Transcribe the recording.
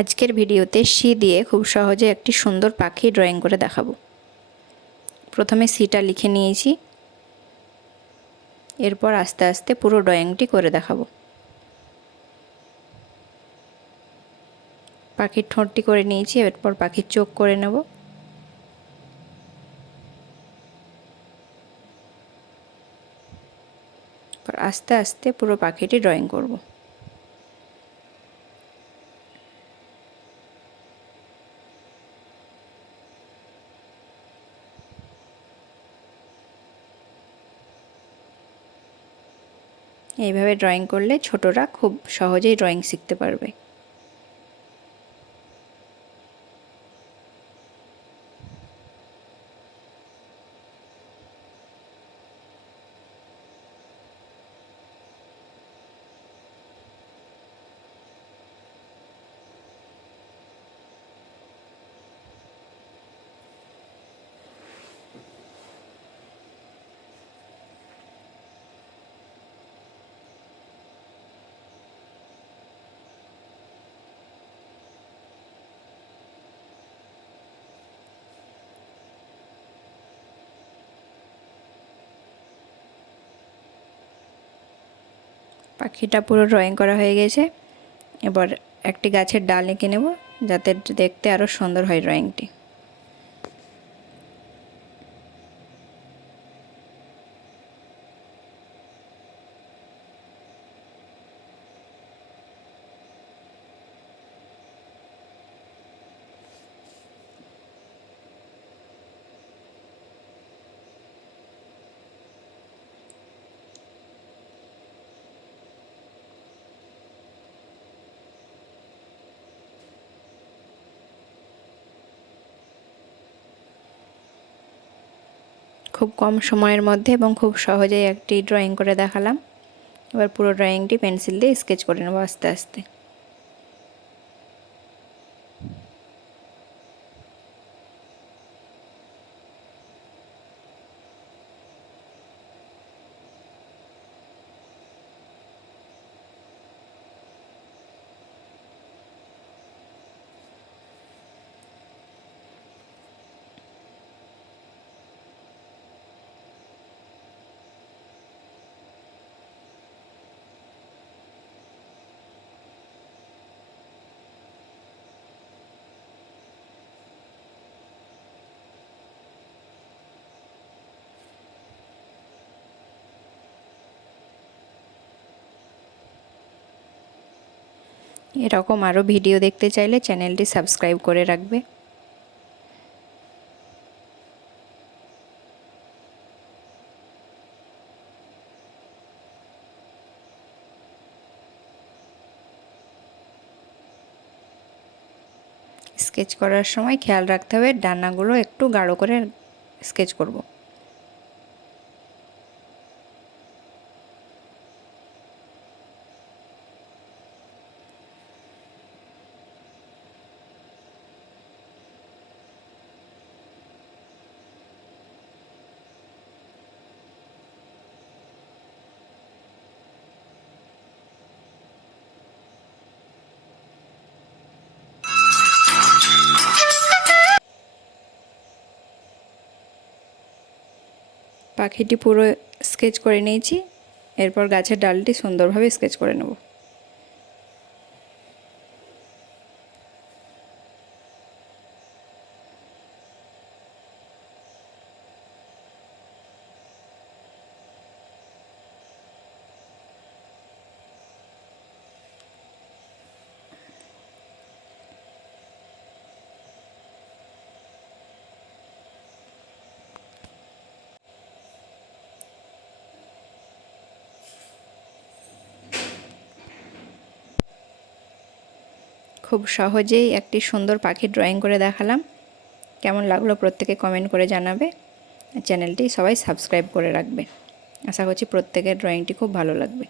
আজকের ভিডিওতে সি দিয়ে খুব সহজে একটি সুন্দর পাখি ড্রয়িং করে দেখাবো। প্রথমে সিটা লিখে নিয়েছি, এরপর আস্তে আস্তে পুরো ড্রয়িংটি করে দেখাবো। পাখির ঠোঁটটি করে নিয়েছি, এরপর পাখির চোখ করে নেব। আস্তে আস্তে পুরো পাখিটি ড্রয়িং করব। এইভাবে ড্রয়িং করলে ছোটরা খুব সহজেই ড্রয়িং শিখতে পারবে। পাখিটা পুরো ড্রয়িং করা হয়ে গেছে। এবার একটি গাছের ডাল এঁকে নেব, যাতে দেখতে আরও সুন্দর হয় ড্রয়িংটি। খুব কম সময়ের মধ্যে এবং খুব সহজেই একটি ড্রয়িং করে দেখালাম। এবার পুরো ড্রয়িংটি পেন্সিল দিয়ে স্কেচ করে নেব আস্তে আস্তে। এরকম আরও ভিডিও দেখতে চাইলে চ্যানেলটি সাবস্ক্রাইব করে রাখবে। স্কেচ করার সময় খেয়াল রাখতে হবে ডানাগুলো একটু গাঢ় করে স্কেচ করব। পাখিটি পুরো স্কেচ করে নিয়েছি, এরপর গাছের ডালটি সুন্দরভাবে স্কেচ করে নেব। খুব সহজেই একটি সুন্দর পাখির ড্রয়িং করে দেখালাম। কেমন লাগলো প্রত্যেকে কমেন্ট করে জানাবে। চ্যানেলটি সবাই সাবস্ক্রাইব করে রাখবে। আশা করছি প্রত্যেকের ড্রয়িংটি খুব ভালো লাগবে।